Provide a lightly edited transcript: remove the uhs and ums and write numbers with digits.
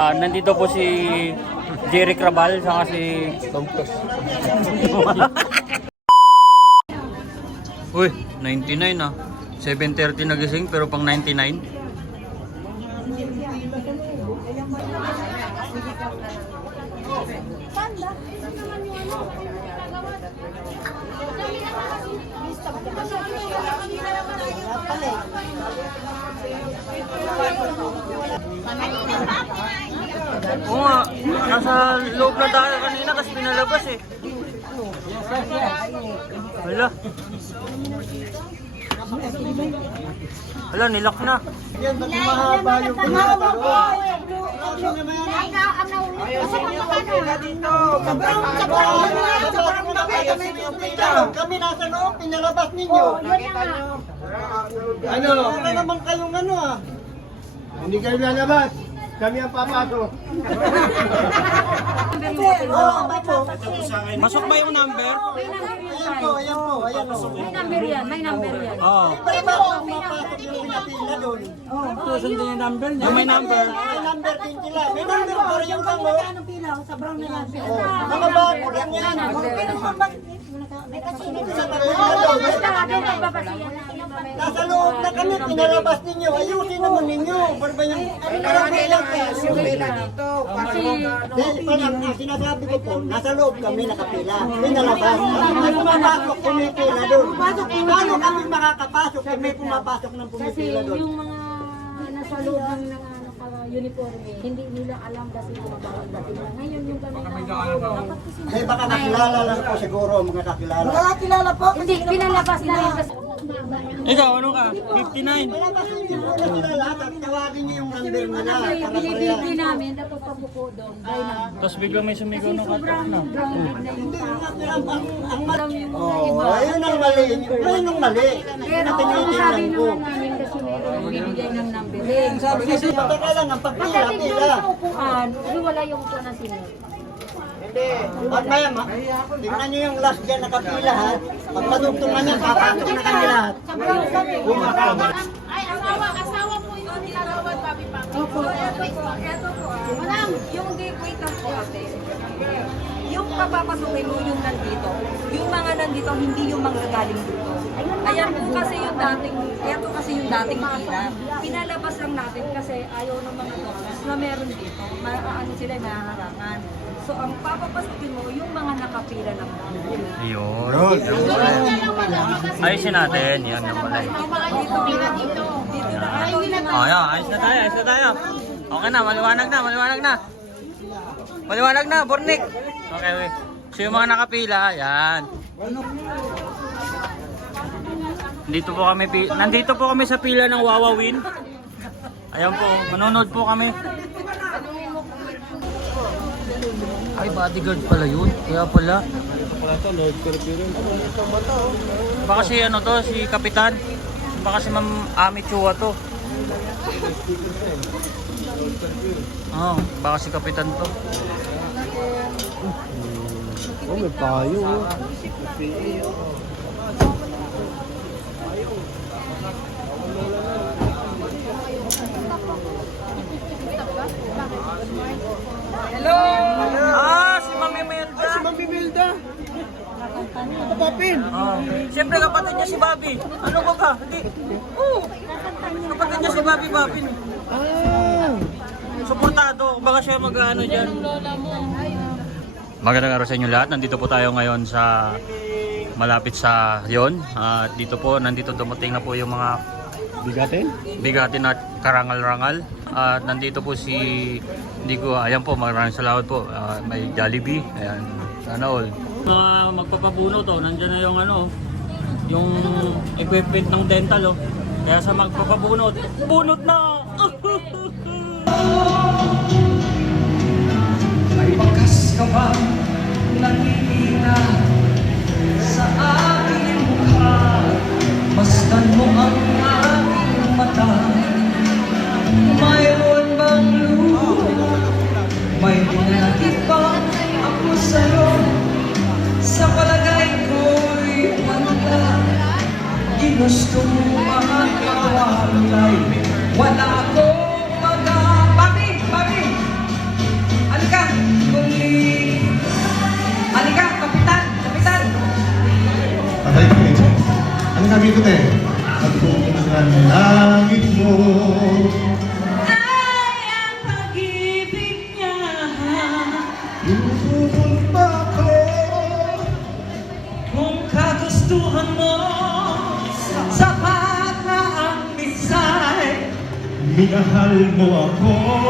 Nandito po si Jerry Crabal, saka si Tontos. Uy, 99 ah. 7:30 nagising pero pang 99. Oo nga, nasa loob na tayo kanina kasi pinalabas eh. Hala. Hala, nilak na. Yan, ba't mahaba yung kami nasa loob, pinalabas ninyo. Ano? Wala naman kayong ano ah. Hindi kayo lalabas. Kami ang papasok. Masok ba yung number? Ayan po, ayan po, ayan po. May number yan, may number yan. Oo. Pero bakit mapasok yung pinapila doon? Sundin yung number niya. May number. May number din sila. May number pa rin yung tango. Anong pila? Sa brown na lang. Mga bago lang yan. Sa tapos na doon. Nasa loob na kami, pinalabas ninyo. Ayusin naman ninyo. Para ba yung lang yung pila dito? Sinasabi ko po, nasa loob kami nakapila. Pinalabas. May pumapasok, pumipila doon. Paano kami makakapasok kung may pumapasok ng Kasi pumipila doon? yung mga nasa loob ng uniforme, hindi nila alam kasi mga bawal dating na. Ngayon yung kami dapat kasi May baka kakilala lang po siguro, mga kakilala. hindi, pinalabas na rin kasi. Ikaw, ano ka? 59. Pinalabas ninyo po na sila lahat at tawagin niyo yung number nila. Binibigay namin, dapat pabuko doon. Dahil na. Tapos bigla may sumigaw ng Sobrang katak na. grounded na yung tao. Ang mali. Alam yung mga iba. Oh, ayun ang mali. Ayun ang mali. Pero ang sabi naman namin kasi meron bibigay ng numbering. Kasi pataka lang ang pagpila, Pagdating pila. doon sa upuan, wala yung upuan na sino. Hindi. At maya, tingnan niyo yung last dyan nakapila ha. Pag madugtungan niya, papasok na kami lahat. Bumakama. Ay, asawa po yung tinatawag, Papi Papi. Opo. Ito po. Madam, yung gateway lang po ate. Yung papapasukin mo yung nandito. Yung mga nandito, hindi yung mga galing dito. Ayan po kasi yung dating, ito kasi yung dating pila. Pinalabas lang natin kasi ayaw ng mga doctors na meron dito. Ano sila, nahaharangan. So, ang papapasukin mo, yung mga nakapila lang. Yun. Ayusin natin. Yan yung pala. Dito, dito. Dito na ayaw nila. Oh, yan. Ayos na tayo. Ayos na tayo. Okay na. Maliwanag na. Maliwanag na. Maliwanag na. Bornik. Okay, okay. So yung mga nakapila, yan. Nandito po kami sa pila ng Wawawin. Ayan po. Manonood po kami. Ay, bodyguard pala yun. Kaya pala. Baka si ano to, si Kapitan. Baka si Ma'am Ami Chua to. Oh, baka si Kapitan to. Oh, may payo. Hello! Ah, si Ma'am Imelda. Si Ma'am Imelda. Kapapin. Oh. Siyempre kapatid niya si Bobby. Ano ko ba? Hindi. Oo. Kapatid niya si Bobby Bobby. Ah. Suportado. Baka siya mag-ano dyan. Magandang araw sa inyo lahat. Nandito po tayo ngayon sa malapit sa yon. At dito po, nandito dumating na po yung mga bigatin at karangal-rangal. At nandito po si ayan po, maraming salamat po. May Jollibee. Ayan. Sana all. Magpapabuno to. Nandiyan na yung yung equipment ng dental Kaya sa magpapabunot, bunot na! May bakas ka bang nakikita sa aking mukha? Masdan mo ang aking mata. Mayroon bang luha? May binatid bang ako sa'yo? Sa palagay ko'y handa. Ginusto mo makakawalay. Wala akong Papi! ko te. At kung ang langit mo ay ang pag-ibig niya. pupunta ko. Kung kagustuhan mo, sapat na ang misay. Minahal mo ako